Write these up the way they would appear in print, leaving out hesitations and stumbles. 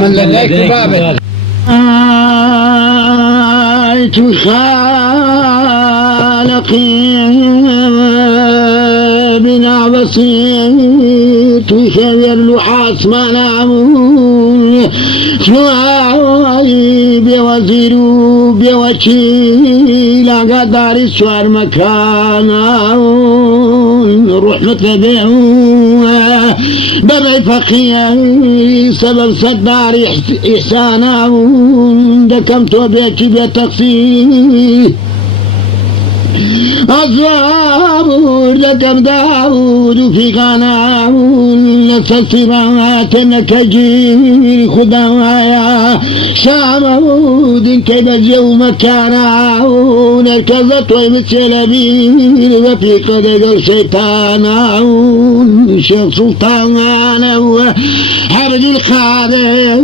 من لديك بابك خالقي بنا بسيط وشاور لحاس منامون شوائي بوزير بوشي لقى دار السوار مكانون رحمة بيعون بابي فقيا سبب صدار إحسانون دكم توبيتي بتقصير أصابور لكم داود في غناون نسصبات نكجير خدايا شامود كيف اليوم كانون الكذت ومسلبير وفي قدر الشيطانون شيخ سلطان عبد القادر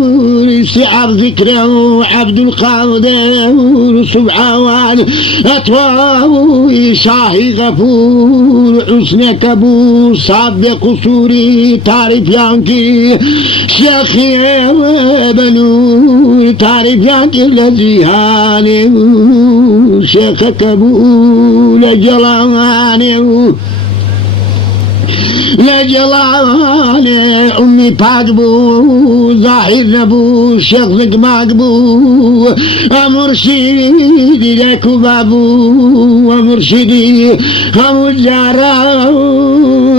استيعاب ذكره عبد القادر سبحان أطواه شاهي غفور حسن كبور صعب قصوري تعرف يانكي شيخي بنور تعرف يانكي الذي هاني شيخ كبول جلاني لجلال أمي بادبو ظاهر نبو شيخ مقبو مرشدي لك بابو ومرشدي ومجارو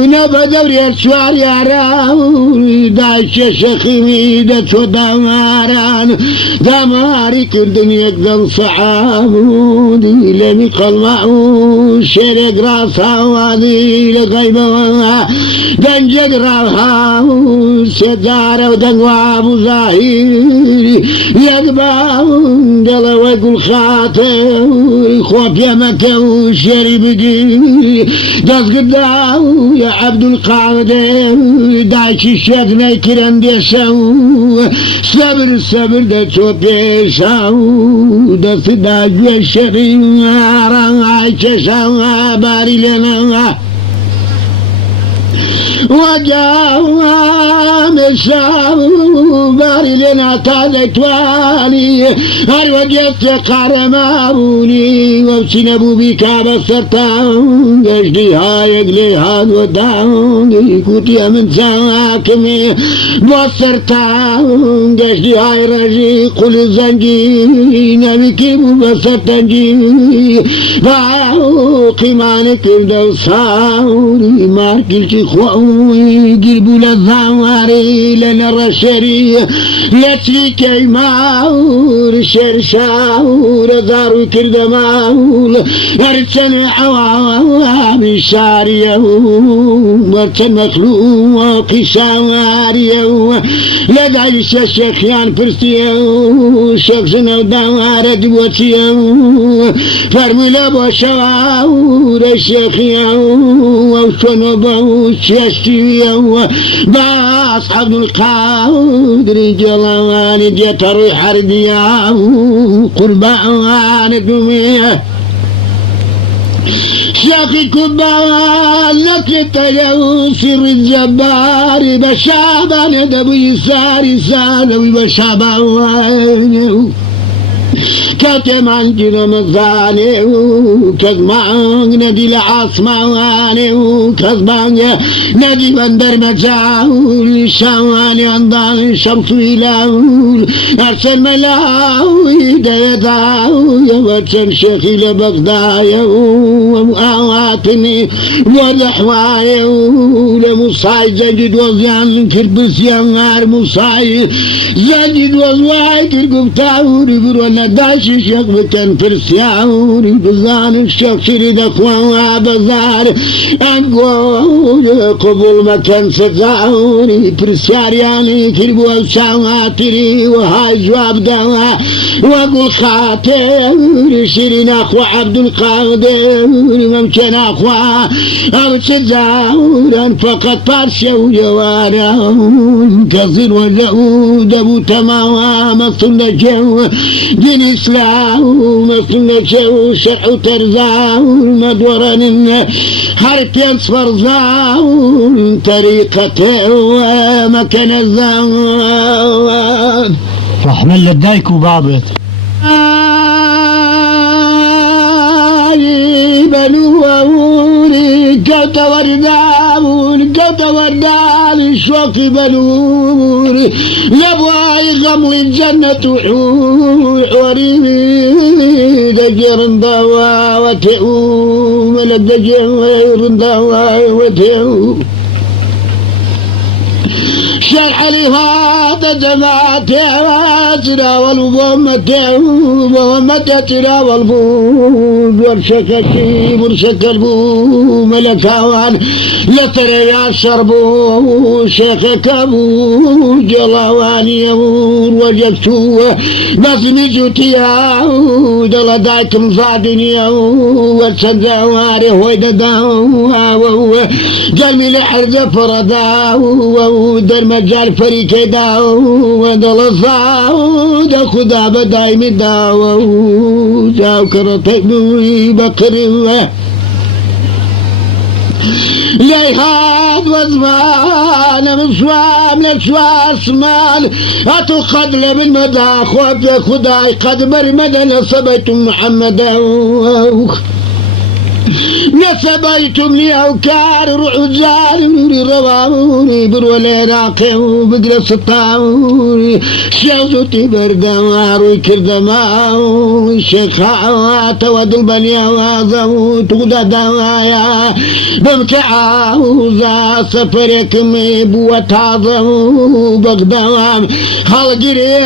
نبدور يسوار يارو دايش شيخي دتو دماران دماري كردني يقدم صعابودي لمي قلمعو شرق راسها وادي لغيبها دنجد راها سجارة ودنوا مزاهير يقبعون دلا ويقول خاطر خوف يا مكة وشري بقي داس قداو يا عبد القادر دايش الشيخ نيكرن ديشاو صبر صبر دتو بيشاو داس داجو الشري عايشة شاو باري لنا وجاوام الشاو باري لنا تالت والي هر وجدت قرمابوني وبسنبو بيكا بسرطان قشدي هاي اقلي هاد وداوني كوتي من ساكمي بسرطان قشدي هاي رجي قل الزنجي نبي كيبو بسرطنجي باوقي مانك الدو ساوري ماركلتي خواو يقربوا للظواري لنا الرشري يتري كيماور شرشاور دارو كردماول ارتن عوام الشارية وارتن مخلوق شوارية لدعيش الشيخيان فرستية شخصنا ودوار دوتية فرمي بو شواور الشيخية وشنو بوش يشتويه باص عبد القادر جلوان جتر حرديا قربان دميه شاقي كبال لك تلو سر الجبار بشابان دبو يساري سانوي بشابان كتم عندنا مزاني وكزمان ندي العاصماني وكزمان ندي بندر مجاول شواني عندان الشمس إلاول أرسل ملاوي ديداو يوتن شيخي لبغدايا ومؤواتني ودحوايا ولمصاي جديد وزيان كربس ينهار مصاي جديد وزواي كرقبتاوري برونا داش الشيخ بكن فرسياوري بزان الشيخ شريد اخوان بزار اقول قبول مكان سزاوري فرسيارياني كربو الشواتري وهاي جواب دوا واقول خاطر شيرين اخو عبد القادر ممكن اخو او سزاورا فقط بارشا وجوانا كثير وجود ابو تمام صلى جو دين اسلام صلى جو شرع ترزاو مدورا حرف يصفر زاو طريقته ومكان الزاو رحمة لدايك وبابت بنوري قوت وردان الشوق بنوري يبغى يغمض الجنة وحوري دجر دوا وتؤم لدجر دوا وتؤم شرح لي هذا جماعتي واسرا والضمتي والبود ورشك البو ملكوان لترى يا شربو شيخك ابو جلاوان يمور وجبتو باسمي جوتيا دلا دايكم زادني والسنزواري هويدا داو قلبي لحرز فردا در مجال فريق داو ودل الصاود خدا بدايم داو جاو كرتي بكر ليهاد وزمان مشوام لشواس مال أتخذل بالمدى خداي قد برمد نصبت محمدا نسبيتم لي أوكار رعزان رواني برولي راقي وبقل سطاوري شوزتي بردوار وكردماو شيخات ودل بنيا وازو تغدى دوايا بمتعاوزا سفركم بواتازو بقدام خالقري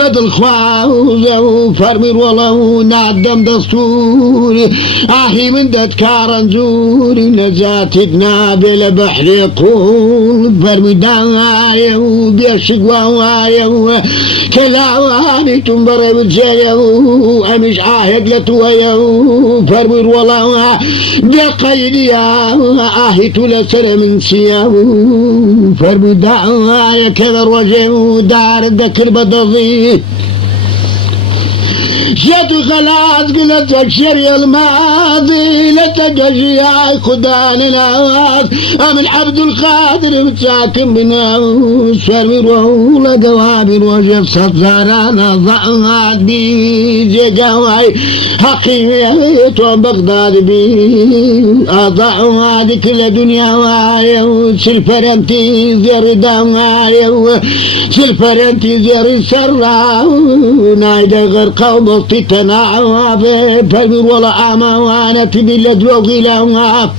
بدل خواوزو فرمي ولو نعدم دستوري آهي من دتكار نزور نجاتنا بلا بحر يقول فرمدان آيه بيشق وايه كلاواني تنبر بالجايه أمش عاهد لتويه فرمي والله بقيدي آهي تلسل من سياه فرمدان آيه كذا الرجل دار الذكر بدضيه جد خلاص قلت الشري الماضي لتجي يا خدان الناس أمن عبد القادر متساكن بناس فرمي رولا دوابر وجب صدرانا ضعات بيجي قواي حقيقة بغداد بي أضعوا هذه كل دنيا وايو سلفرنتي زير دوايو سلفرنتي زير سرا نايد غير قوم تتناعوا فرمي ولا أما وانا تبلد وغيلا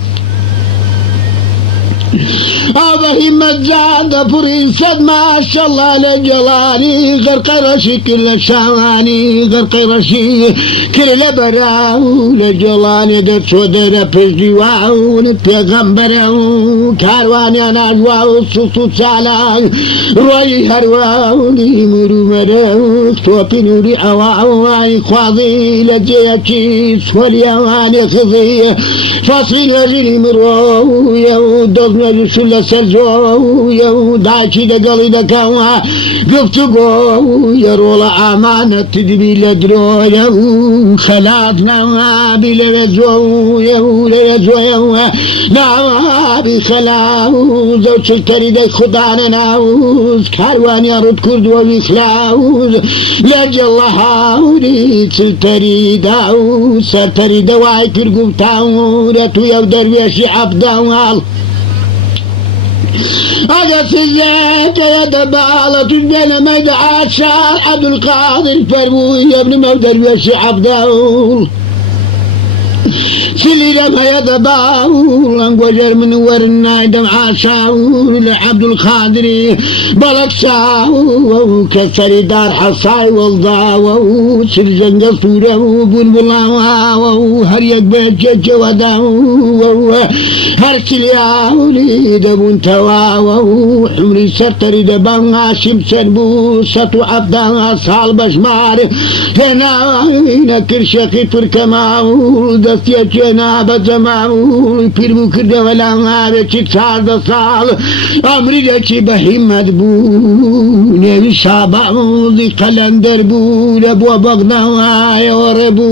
هذا مجاد فريسد ما شاء الله لجلالي غرق رشي كل شواني غرق رشي كل براو لجلالي درس ودر بجدي واو نتغمبرو كارواني انا واو سوسو سالا روي هرواو نيمرو مرو توبي نوري اواو خواضي لجيكي سوليواني خذي فاصل وزيني مرو يو دوزنا جسول سلزو يو دايشي دقالي دكاوا قفتقو يرولا امانة تدبي لدرو يو خلاتنا بلغزو يو لغزو يو نعوابي خلاو زو شلتري دي خدانا ناوز كاروان يرد كرد وبيخلاوز لجل هاوري شلتري داو سرتري دواي كرقب تاو رتو يو درويشي عبداوال هذا سيدك يا دبالة بين مدعى شار عبد القادر فرموي يا ابن مودر ويشي عبدال سلي لما يا دبال انقجر من ورنا دمعة شاور لعبد القادر بلك شاور كسر دار حصاي والضاو سلجن قصوره وبلبلاو هريك بيت وداو هرسلياو لي دبون تواو حمري ستري دبان شمسن بوسة عبدان صال بشمار هنا كرشقي فركماو دستي جناب زماو بيربو كده ولا بيت صار صال امري دكي بهمت بو نبي شابو دي قلندر بو لبو بغنا يا ربو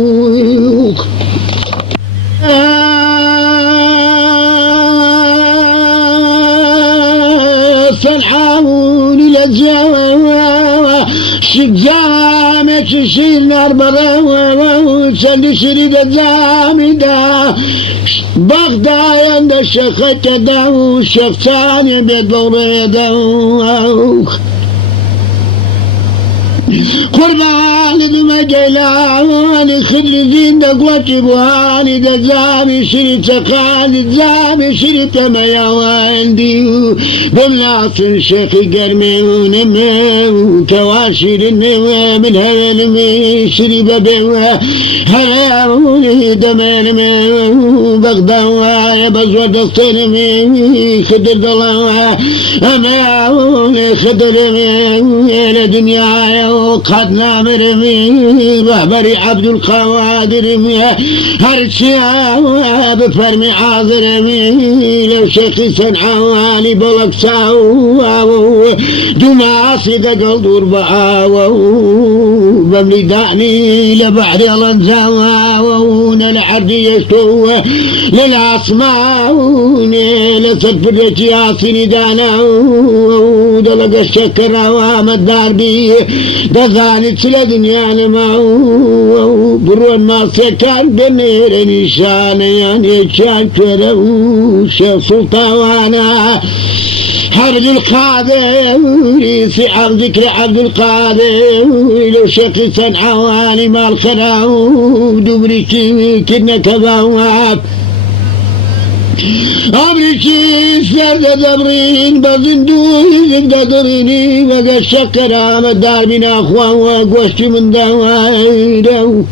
صنعاوني للجوا شجامة شيل نار برا سند شريد الزامدة بغدا عند الشيخ تداو الشيخ ثاني بيت بوريدا قربان دم جيلاني خلي زين دقوتي بواني دزامي شريت سقاني دزامي شريت مياواندي بملاص شيخي قرمي ونمي كواشي للنمي من هيلمي شريب بيوه هياوني دمينمي بغداوا بزور دستنمي خدر دلاوا امياوني خدرمي الى دنياي قد نامرمي رهبري عبد القوادر هرشيا بفرمي عاذرمي لو شيخي سنعواني بلق ساو دماسي دقل دور بآو بملي دعني لبعد الانزاو للعرض يشتو للعصماون لسفر ياسيني داناو دلق الشكر وامدار بي دزاني تلا دنيا نماو برون ما سكر بنير نشان يعني شاكر شيخ سلطانا عبد القادر في عبد ذكر عبد القادر لو شيخ سنعواني مال خراو دبريكي كنا كباوات أمريكي سرد دبرين بزندوي زبدا دريني وقا الشكر مدار من أخوان وقوشت من دوايدو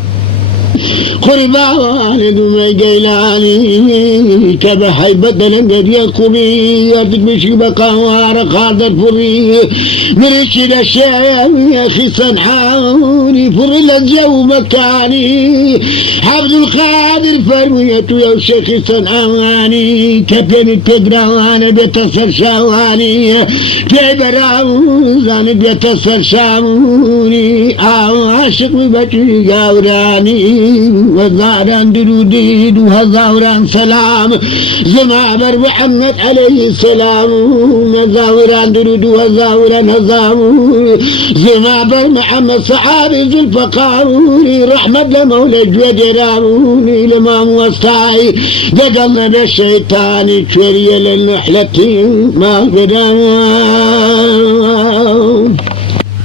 قربان دمي قيلاني كبحي بدل قد يقومي يردك مشي بقوار قادر فري مرشي الأشياء يا أخي صنعاني فر الجو مكاني عبد القادر فرميته يا شيخي صنعاني كبين التقران بيتصل شاواني في براوزان بيتصل شاوني عاشق ببتي قاوراني وزاران دروديد وهزاوران سلام زمابر محمد عليه السلام وزاوران درود وهزاوران هزام زمابر محمد صحابي ذو الفقاروني رحمة لمولى جودراني لما موستعي دقلنا بالشيطان تشري للنحلة ما قدام